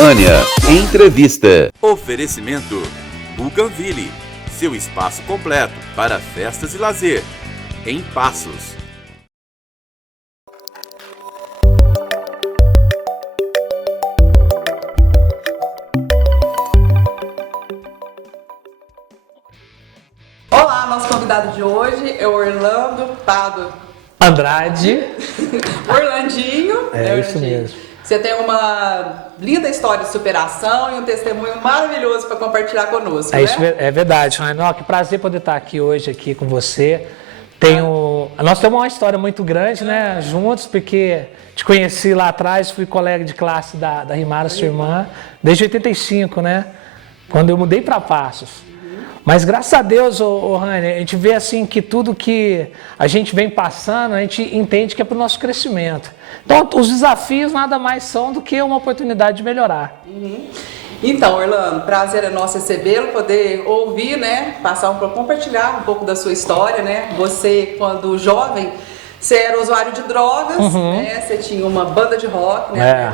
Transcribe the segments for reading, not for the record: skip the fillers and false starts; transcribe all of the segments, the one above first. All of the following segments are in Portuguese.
Rânia Entrevista. Oferecimento Bougainville, seu espaço completo para festas e lazer, em Passos. Olá, nosso convidado de hoje é o Orlando Pado Andrade. Orlandinho. É isso mesmo. Você tem uma linda história de superação e um testemunho maravilhoso para compartilhar conosco, né? Isso é verdade, Rainó. Que prazer poder estar aqui hoje aqui com você. Nós temos uma história muito grande, né, juntos, porque te conheci lá atrás, fui colega de classe da Rimara, sua irmã, desde 85, né, quando eu mudei para Passos. Mas graças a Deus, Rani, a gente vê assim que tudo que a gente vem passando, a gente entende que é para o nosso crescimento. Então, os desafios nada mais são do que uma oportunidade de melhorar. Então, Orlando, prazer é nosso recebê-lo, poder ouvir, né, compartilhar um pouco da sua história, né? Você, quando jovem, você era usuário de drogas, né? Você tinha uma banda de rock, né?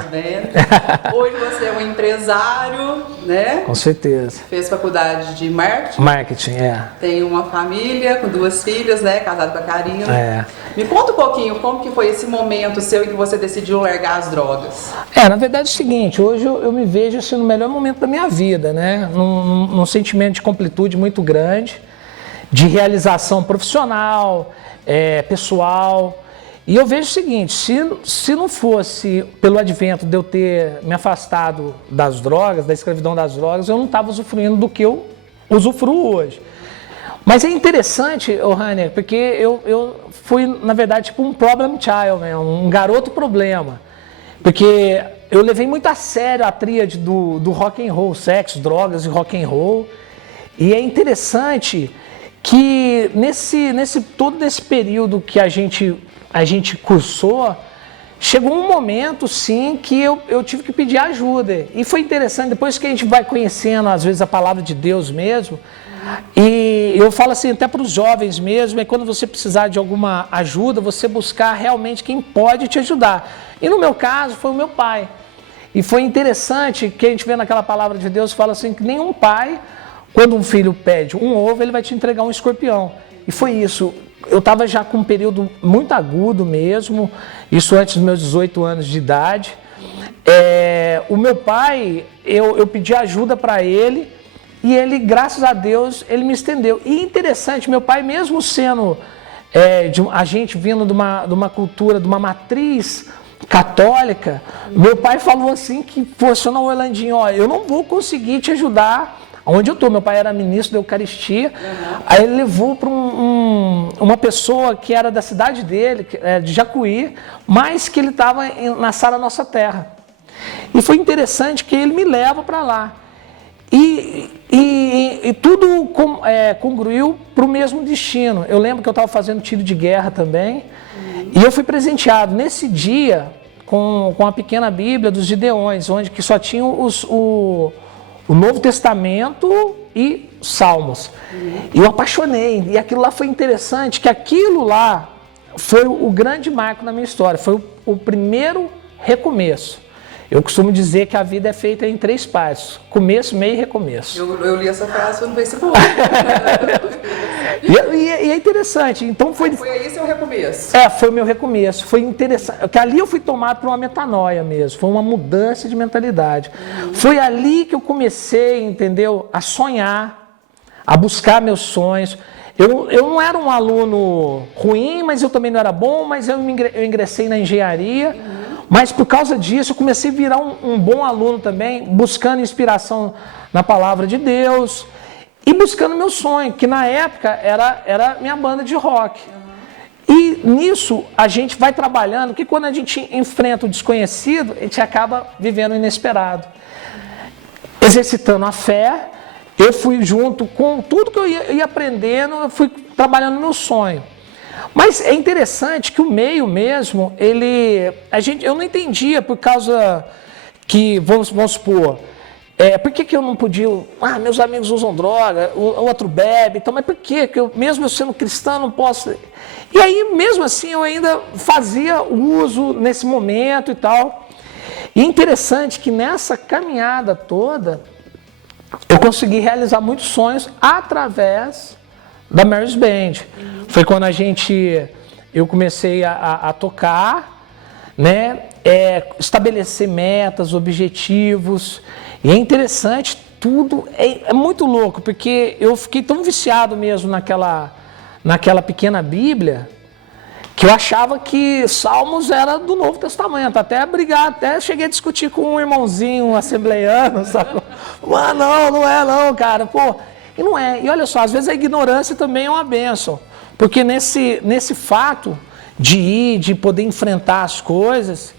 Hoje você é um empresário, né? Com certeza. Fez faculdade de marketing. Marketing, Tem uma família com 2 filhas, né? Casado com a Karina. Me conta um pouquinho como que foi esse momento seu em que você decidiu largar as drogas. Na verdade é o seguinte, hoje eu me vejo assim, no melhor momento da minha vida, né? Num sentimento de completude muito grande, de realização profissional, pessoal. E eu vejo o seguinte, se não fosse pelo advento de eu ter me afastado das drogas, da escravidão das drogas, eu não estava usufruindo do que eu usufruo hoje. Mas é interessante, Rani, porque eu fui, na verdade, tipo um problem child, né? Um garoto problema. Porque eu levei muito a sério a tríade do rock and roll, sexo, drogas e rock and roll. E é interessante que todo esse período que a gente cursou, chegou um momento, sim, que eu tive que pedir ajuda. E foi interessante, depois que a gente vai conhecendo, às vezes, a palavra de Deus mesmo, e eu falo assim até para os jovens mesmo, é quando você precisar de alguma ajuda, você buscar realmente quem pode te ajudar. E no meu caso, foi o meu pai. E foi interessante que a gente vê naquela palavra de Deus, fala assim, que nenhum pai, quando um filho pede um ovo, ele vai te entregar um escorpião. E foi isso. Eu estava já com um período muito agudo mesmo, isso antes dos meus 18 anos de idade. O meu pai, eu pedi ajuda para ele e ele, graças a Deus, ele me estendeu. E interessante, meu pai, mesmo sendo a gente vindo de uma cultura, de uma matriz católica, meu pai falou assim que, poxa, não, Orlandinho, eu não vou conseguir te ajudar onde eu estou. Meu pai era ministro da Eucaristia, aí ele levou para uma pessoa que era da cidade dele, de Jacuí, mas que ele estava na Sara Nossa Terra. E foi interessante que ele me leva para lá. E tudo congruiu para o mesmo destino. Eu lembro que eu estava fazendo tiro de guerra também, e eu fui presenteado nesse dia com a pequena Bíblia dos Gideões, onde que só tinha o Novo Testamento e Salmos. E eu apaixonei, e aquilo lá foi interessante, que aquilo lá foi o grande marco na minha história, foi o primeiro recomeço. Eu costumo dizer que a vida é feita em 3 partes, começo, meio e recomeço. Eu li essa frase no Facebook. E é interessante, então foi aí seu recomeço. Foi o meu recomeço, foi interessante, porque ali eu fui tomado por uma metanoia mesmo, foi uma mudança de mentalidade. Foi ali que eu comecei, entendeu, a sonhar, a buscar meus sonhos. Eu não era um aluno ruim, mas eu também não era bom, mas eu ingressei na engenharia. Mas por causa disso eu comecei a virar um bom aluno também, buscando inspiração na palavra de Deus e buscando meu sonho, que na época era minha banda de rock. E nisso a gente vai trabalhando, que quando a gente enfrenta o desconhecido, a gente acaba vivendo o inesperado. Exercitando a fé, eu fui junto com tudo que eu ia aprendendo, eu fui trabalhando no meu sonho. Mas é interessante que o meio mesmo, eu não entendia por causa que, vamos supor, por que eu não podia, meus amigos usam droga, o outro bebe, então, mas por que eu, mesmo eu sendo cristão, não posso? E aí, mesmo assim, eu ainda fazia uso nesse momento e tal. E é interessante que nessa caminhada toda, eu consegui realizar muitos sonhos através da Mary's Band. Foi quando eu comecei a tocar, né? Estabelecer metas, objetivos. E é interessante, tudo é muito louco, porque eu fiquei tão viciado mesmo naquela pequena Bíblia, que eu achava que Salmos era do Novo Testamento. Até cheguei a discutir com um irmãozinho, um assembleiano, sabe? Mas não é não, cara. Pô, e não é. E olha só, às vezes a ignorância também é uma bênção. Porque nesse fato de poder enfrentar as coisas,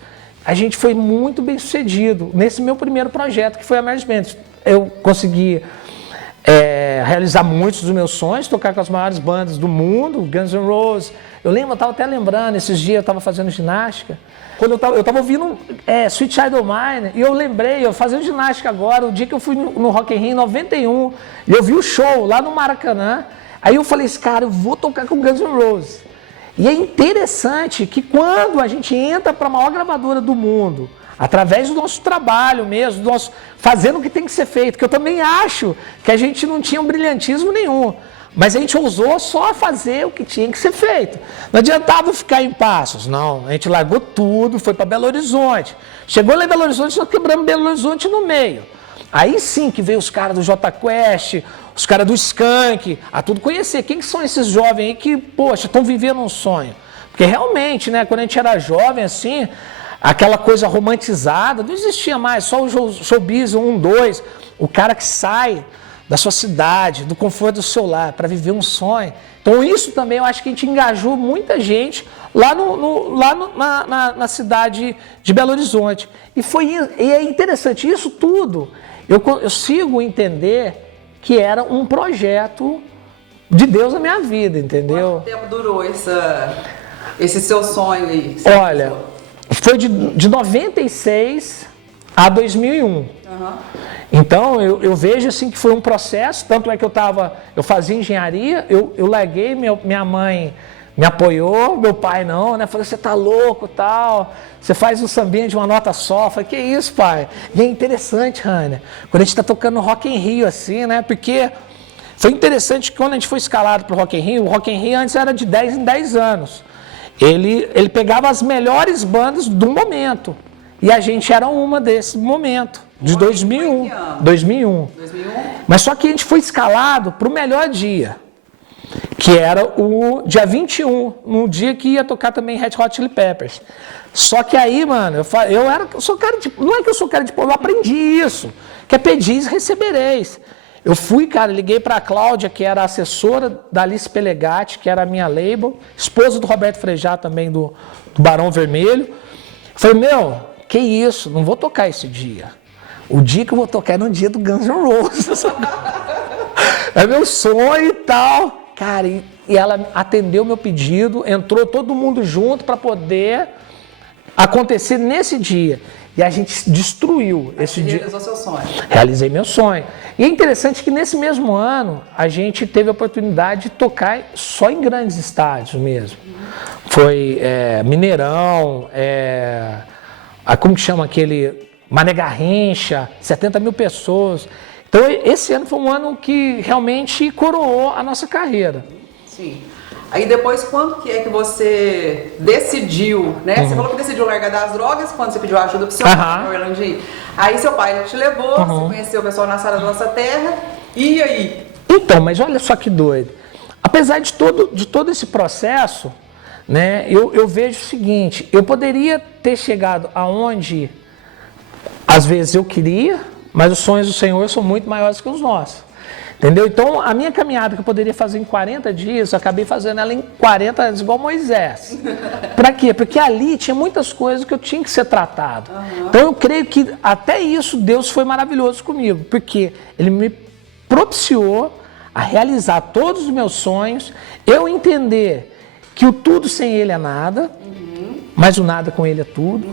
a gente foi muito bem sucedido. Nesse meu primeiro projeto, que foi a Mary's Band. Eu consegui realizar muitos dos meus sonhos, tocar com as maiores bandas do mundo, Guns N' Roses. Eu estava até lembrando, esses dias eu estava fazendo ginástica, quando eu estava ouvindo Sweet Child O' Mine, e eu lembrei, eu fazendo ginástica agora, o dia que eu fui no Rock in Rio em 91, e eu vi o show lá no Maracanã, aí eu falei, cara, eu vou tocar com Guns N' Roses. E é interessante que quando a gente entra para a maior gravadora do mundo, através do nosso trabalho mesmo, fazendo o que tem que ser feito, que eu também acho que a gente não tinha um brilhantismo nenhum, mas a gente ousou só fazer o que tinha que ser feito. Não adiantava ficar em Passos, não. A gente largou tudo, foi para Belo Horizonte. Chegou lá em Belo Horizonte, nós quebramos Belo Horizonte no meio. Aí sim que veio os caras do Jota Quest, os caras do Skank, a tudo conhecer. Quem que são esses jovens aí que, poxa, estão vivendo um sonho? Porque realmente, né, quando a gente era jovem assim, aquela coisa romantizada, não existia mais, só o showbiz 1, 2, o cara que sai da sua cidade, do conforto do seu lar, para viver um sonho. Então isso também eu acho que a gente engajou muita gente lá na cidade de Belo Horizonte. E é interessante, isso tudo, eu sigo entender que era um projeto de Deus na minha vida, entendeu? Quanto tempo durou esse seu sonho aí? Olha, foi de 96 a 2001. Uhum. Então, eu vejo assim que foi um processo, tanto é que eu fazia engenharia, eu larguei, minha mãe me apoiou, meu pai não, né? Falei, você tá louco, tal, você faz um sambinha de uma nota só. Falei, que isso, pai? E é interessante, Rania, quando a gente tá tocando no Rock in Rio, assim, né? Porque foi interessante que quando a gente foi escalado pro Rock in Rio, o Rock in Rio antes era de 10 em 10 anos. Ele pegava as melhores bandas do momento. E a gente era uma desse momento, de 2001. 2001. Mas só que a gente foi escalado para o melhor dia, que era o dia 21, no dia que ia tocar também Red Hot Chili Peppers. Só que aí, mano, eu sou cara de... Não é que eu sou cara de... Eu aprendi isso, que é pedis e recebereis. Eu fui, cara, liguei para a Cláudia, que era assessora da Alice Pelegatti, que era a minha label, esposa do Roberto Frejá também, do Barão Vermelho. Falei, que isso, não vou tocar esse dia. O dia que eu vou tocar é no dia do Guns N' Roses. É meu sonho e tal. Cara, e ela atendeu meu pedido, entrou todo mundo junto para poder acontecer nesse dia. E a gente destruiu esse dia. Realizou seu sonho. Realizei meu sonho. E é interessante que nesse mesmo ano, a gente teve a oportunidade de tocar só em grandes estádios mesmo. Foi Mineirão, como que chama aquele? Mané Garrincha, 70 mil pessoas. Então esse ano foi um ano que realmente coroou a nossa carreira. Sim. Aí depois, quando que é que você decidiu, né? Você falou que decidiu largar das drogas quando você pediu ajuda pro seu pai, Orlandinho. Aí seu pai te levou, você conheceu o pessoal na Sala da Nossa Terra, e aí? Então, mas olha só que doido. Apesar de todo esse processo, né, eu vejo o seguinte, eu poderia ter chegado aonde às vezes eu queria, mas os sonhos do Senhor são muito maiores que os nossos. Entendeu? Então, a minha caminhada que eu poderia fazer em 40 dias, eu acabei fazendo ela em 40 anos, igual Moisés. Para quê? Porque ali tinha muitas coisas que eu tinha que ser tratado. Então, eu creio que até isso Deus foi maravilhoso comigo, porque Ele me propiciou a realizar todos os meus sonhos, eu entender que o tudo sem Ele é nada, mas o nada com Ele é tudo.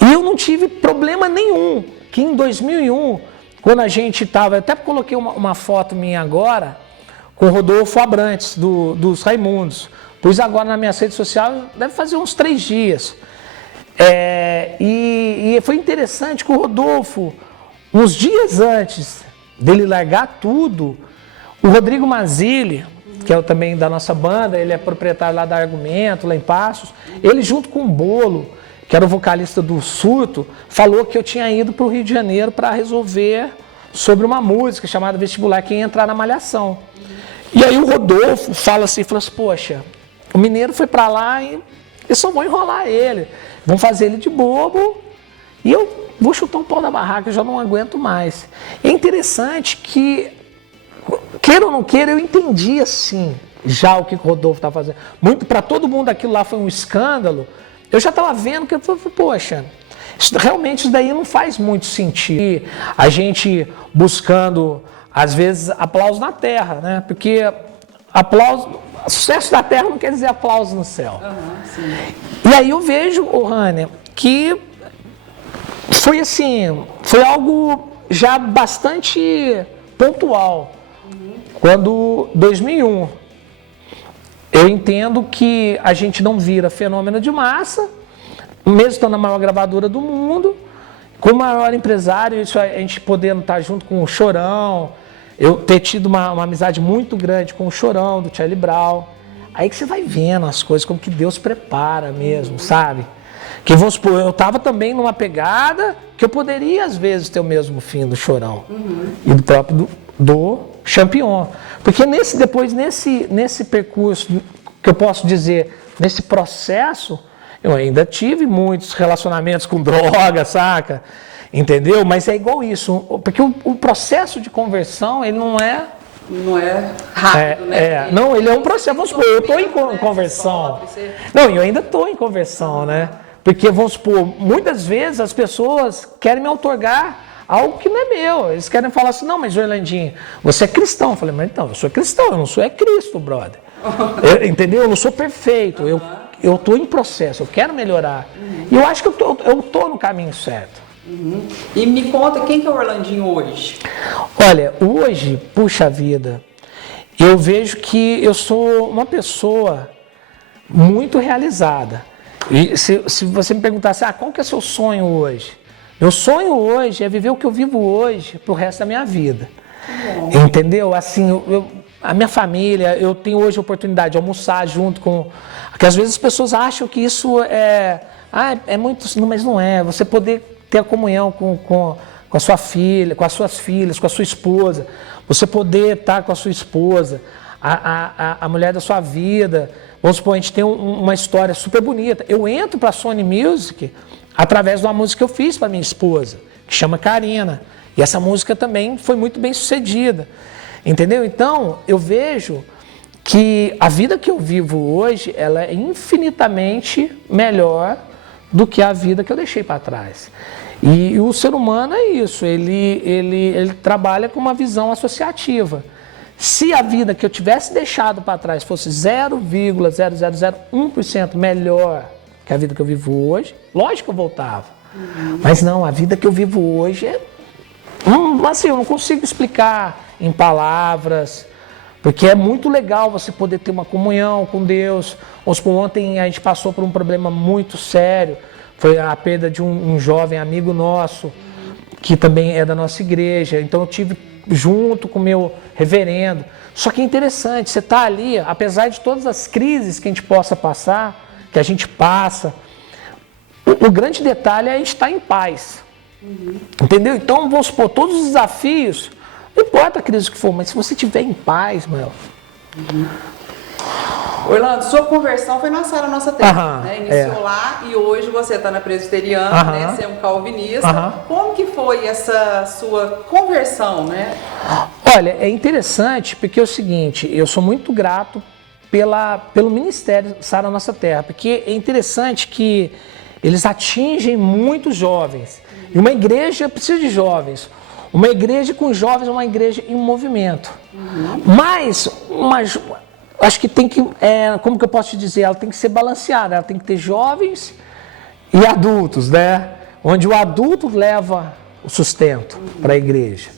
E eu não tive problema nenhum, que em 2001... Quando a gente estava, até coloquei uma foto minha agora, com o Rodolfo Abrantes, dos Raimundos. Pus agora na minha rede social, deve fazer uns 3 dias. E foi interessante que o Rodolfo, uns dias antes dele largar tudo, o Rodrigo Mazzilli, que é também da nossa banda, ele é proprietário lá da Argumento, lá em Passos, ele junto com o Bolo, que era o vocalista do Surto, falou que eu tinha ido para o Rio de Janeiro para resolver sobre uma música chamada Vestibular, que ia entrar na Malhação. E aí o Rodolfo fala assim, poxa, o mineiro foi para lá e eu só vou enrolar ele, vão fazer ele de bobo e eu vou chutar um pau da barraca, eu já não aguento mais. É interessante que, queira ou não queira, eu entendi assim, já o que o Rodolfo está fazendo. Muito, para todo mundo aquilo lá foi um escândalo, eu já estava vendo que eu falei, poxa, realmente isso daí não faz muito sentido. A gente buscando, às vezes, aplauso na terra, né? Porque sucesso da terra não quer dizer aplauso no céu. E aí eu vejo, Rania, que foi assim, foi algo já bastante pontual. Quando, 2001, eu entendo que a gente não vira fenômeno de massa, mesmo estando na maior gravadora do mundo, com o maior empresário, isso a gente podendo estar junto com o Chorão, eu ter tido uma amizade muito grande com o Chorão, do Charlie Brown. Aí que você vai vendo as coisas, como que Deus prepara mesmo, sabe? Que vamos supor, eu estava também numa pegada que eu poderia, às vezes, ter o mesmo fim do Chorão e do próprio do Champion. Porque depois nesse percurso, que eu posso dizer, nesse processo, eu ainda tive muitos relacionamentos com droga, saca? Entendeu? Mas é igual isso, porque o processo de conversão, ele não é rápido, né? Não, ele é um processo. Vamos supor, eu estou em conversão. Não, eu ainda estou em conversão, né? Porque, vamos supor, muitas vezes as pessoas querem me outorgar algo que não é meu. Eles querem falar assim, não, mas Orlandinho, você é cristão. Eu falei, mas então, eu sou cristão, eu não sou Cristo, brother. Entendeu? Eu não sou perfeito, eu estou em processo, eu quero melhorar. E eu acho que eu estou no caminho certo. E me conta, quem que é o Orlandinho hoje? Olha, hoje, puxa vida, eu vejo que eu sou uma pessoa muito realizada. E se você me perguntasse, qual que é o seu sonho hoje? Meu sonho hoje é viver o que eu vivo hoje pro resto da minha vida. Entendeu? Assim, a minha família, eu tenho hoje a oportunidade de almoçar junto com... Porque às vezes as pessoas acham que isso é muito... Mas não é. Você poder ter a comunhão com a sua filha, com as suas filhas, com a sua esposa. Você poder estar com a sua esposa, a mulher da sua vida. Vamos supor, a gente tem uma história super bonita. Eu entro para a Sony Music através de uma música que eu fiz para minha esposa, que chama Karina. E essa música também foi muito bem sucedida. Entendeu? Então, eu vejo que a vida que eu vivo hoje, ela é infinitamente melhor do que a vida que eu deixei para trás. E o ser humano é isso, ele trabalha com uma visão associativa. Se a vida que eu tivesse deixado para trás fosse 0,0001% melhor que a vida que eu vivo hoje, lógico que eu voltava. Mas não, a vida que eu vivo hoje é... Assim, eu não consigo explicar em palavras, porque é muito legal você poder ter uma comunhão com Deus. Ontem a gente passou por um problema muito sério, foi a perda de um jovem amigo nosso, que também é da nossa igreja. Então eu tive junto com o meu reverendo. Só que é interessante, você está ali, apesar de todas as crises que a gente possa passar, que a gente passa, o grande detalhe é a gente estar em paz. Entendeu? Então, vamos supor, todos os desafios, não importa a crise que for, mas se você estiver em paz, meu... Orlando, sua conversão foi na Sara Nossa Terra, né? Iniciou lá e hoje você está na Presbiteriana, né? Você é um calvinista. Como que foi essa sua conversão, né? Olha, é interessante porque é o seguinte, eu sou muito grato pelo Ministério Sara Nossa Terra, porque é interessante que eles atingem muitos jovens. E uma igreja precisa de jovens. Uma igreja com jovens é uma igreja em movimento. Mas acho que tem que, como que eu posso te dizer, ela tem que ser balanceada, ela tem que ter jovens e adultos, né? Onde o adulto leva o sustento para a igreja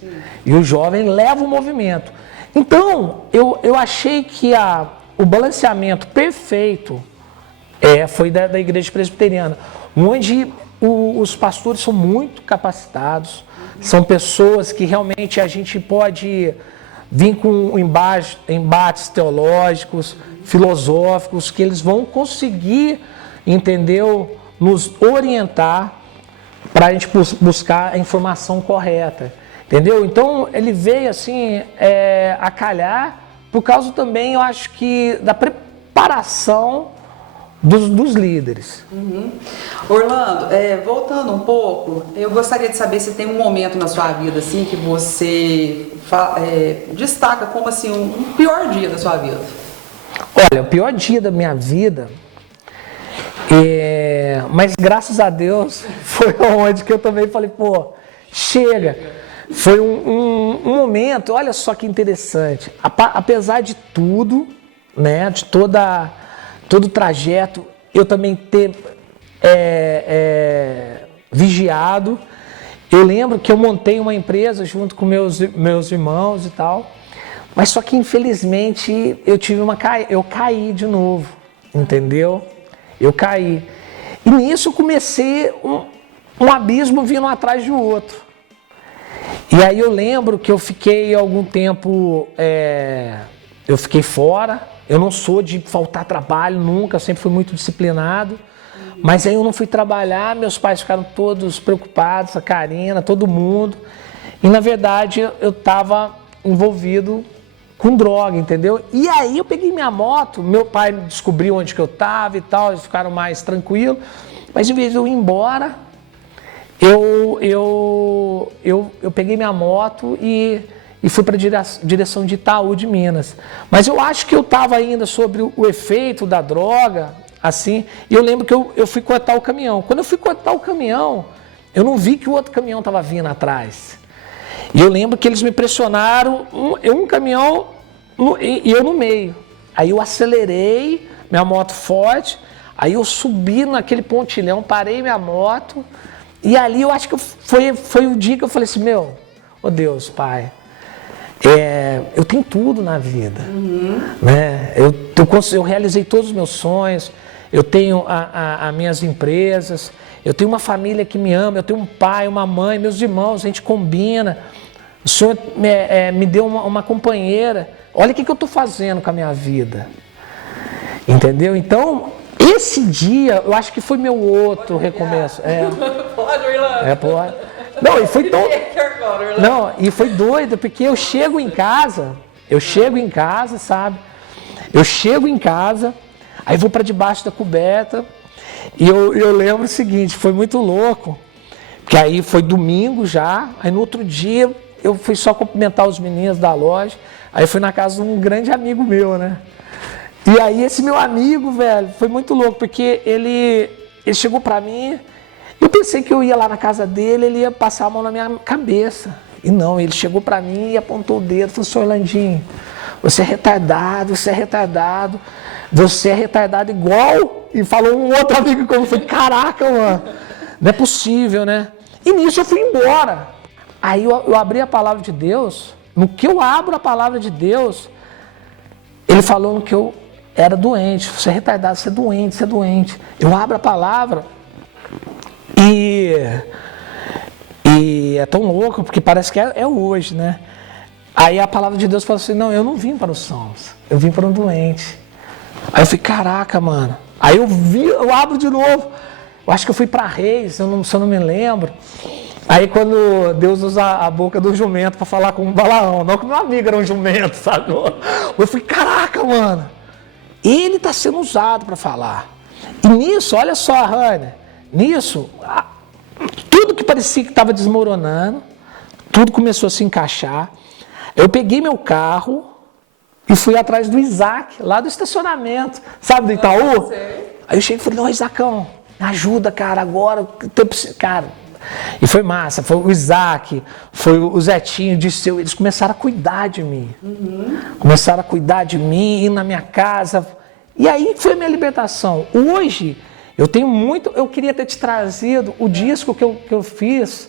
e o jovem leva o movimento. Então, eu achei que o balanceamento perfeito Foi da igreja presbiteriana, onde os pastores são muito capacitados, são pessoas que realmente a gente pode vir com embates teológicos, filosóficos, que eles vão conseguir, entendeu, nos orientar para a gente buscar a informação correta, entendeu? Então ele veio assim a calhar por causa também, eu acho que da preparação dos líderes. Orlando, voltando um pouco, eu gostaria de saber se tem um momento na sua vida assim que você destaca como assim um pior dia da sua vida. Olha, o pior dia da minha vida, mas graças a Deus foi onde que eu também falei, pô, chega. Foi um momento, olha só que interessante, apesar de tudo, né, de todo o trajeto, eu também ter vigiado. Eu lembro que eu montei uma empresa junto com meus irmãos e tal, mas só que infelizmente eu caí de novo, entendeu? Eu caí. E nisso eu comecei um abismo vindo atrás do outro. E aí eu lembro que eu fiquei algum tempo, eu fiquei fora. Eu não sou de faltar trabalho nunca, eu sempre fui muito disciplinado. Mas aí eu não fui trabalhar, meus pais ficaram todos preocupados, a Karina, todo mundo. E na verdade eu estava envolvido com droga, entendeu? E aí eu peguei minha moto, meu pai descobriu onde que eu estava e tal, eles ficaram mais tranquilos. Mas em vez de eu ir embora, eu peguei minha moto e fui para a direção de Itaú de Minas. Mas eu acho que eu estava ainda sobre o efeito da droga, assim, e eu lembro que eu fui cortar o caminhão. Quando eu fui cortar o caminhão, eu não vi que o outro caminhão estava vindo atrás. E eu lembro que eles me pressionaram, um caminhão e eu no meio. Aí eu acelerei, minha moto forte, aí eu subi naquele pontilhão, parei minha moto, e ali eu acho que foi o dia que eu falei assim, oh Deus, Pai, eu tenho tudo na vida, né? Eu realizei todos os meus sonhos, eu tenho as minhas empresas, eu tenho uma família que me ama, eu tenho um pai, uma mãe, meus irmãos, a gente combina. O Senhor me deu uma companheira. Olha o que eu estou fazendo com a minha vida. Entendeu? Então, esse dia, eu acho que foi meu outro recomeço. Pode, Orlando. Pode. Não, e foi doido, porque eu chego em casa, sabe? Eu chego em casa, aí vou para debaixo da coberta, e eu lembro o seguinte, foi muito louco, porque aí foi domingo já, aí no outro dia eu fui só cumprimentar os meninos da loja, aí fui na casa de um grande amigo meu, né? E aí esse meu amigo, velho, foi muito louco, porque ele chegou pra mim, eu pensei que eu ia lá na casa dele, ele ia passar a mão na minha cabeça. E não, ele chegou pra mim e apontou o dedo, falou assim, Orlandinho, você é retardado igual... E falou um outro amigo como foi, caraca, mano, não é possível, né? E nisso eu fui embora. Aí eu abri a palavra de Deus, no que eu abro a palavra de Deus, ele falou que eu era doente, você é retardado, você é doente. Eu abro a palavra e é tão louco, porque parece que é hoje, né? Aí a palavra de Deus falou assim, não, eu não vim para os sãos, eu vim para um doente. Aí eu falei, caraca, mano. Aí eu abro de novo. Eu acho que eu fui para Reis, se eu não me lembro. Aí quando Deus usa a boca do jumento para falar com um Balaão, não que meu amigo era um jumento, sabe? Eu falei, caraca, mano. Ele está sendo usado para falar. E nisso, olha só, Rania, nisso, tudo que parecia que estava desmoronando, tudo começou a se encaixar. Eu peguei meu carro e fui atrás do Isaac, lá do estacionamento, sabe, do Itaú? Aí eu cheguei e falei, não, Isaacão, me ajuda, cara, agora, cara. E foi massa, foi o Isaac, foi o Zetinho, o Disseu, eles começaram a cuidar de mim. Começaram a cuidar de mim, ir na minha casa. E aí foi a minha libertação. Hoje, eu queria ter te trazido o disco que eu fiz,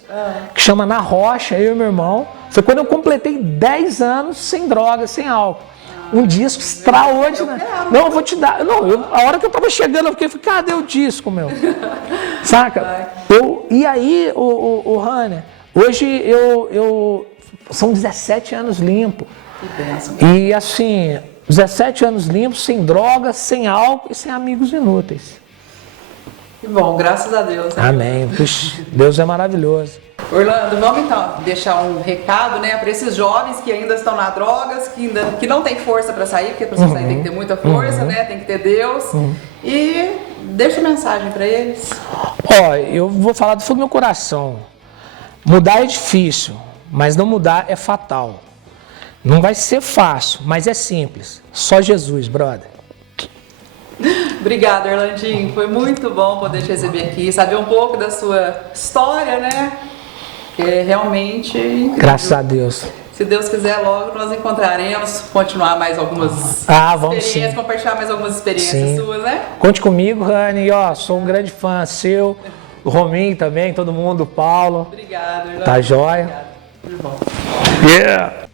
que chama Na Rocha, eu e meu irmão. Foi quando eu completei 10 anos sem droga, sem álcool. um disco extraordinário. Não, eu vou te dar. Não, a hora que eu tava chegando, eu fiquei, cadê o disco, meu? Saca? E aí, o Rania, hoje são 17 anos limpo. Que bênção. E assim, 17 anos limpos, sem drogas, sem álcool e sem amigos inúteis. Que bom, graças a Deus. Né? Amém. Puxa, Deus é maravilhoso. Orlando, vamos então deixar um recado, né, para esses jovens que ainda estão na drogas, que não tem força para sair, porque para você sair tem que ter muita força, né, tem que ter Deus. E deixa uma mensagem para eles. Ó, eu vou falar do fundo do meu coração. Mudar é difícil, mas não mudar é fatal. Não vai ser fácil, mas é simples. Só Jesus, brother. Obrigada, Orlandinho. Foi muito bom poder te receber aqui, saber um pouco da sua história, né? Que é realmente incrível. Graças a Deus. Se Deus quiser, logo nós encontraremos, continuar mais algumas Vamos experiências, sim. compartilhar mais algumas experiências suas, né? Conte comigo, Rani. E, ó, sou um grande fã seu. O Rominho também, todo mundo, o Paulo. Obrigada, Orlando. Tá jóia? Obrigada. Tudo bom. Yeah.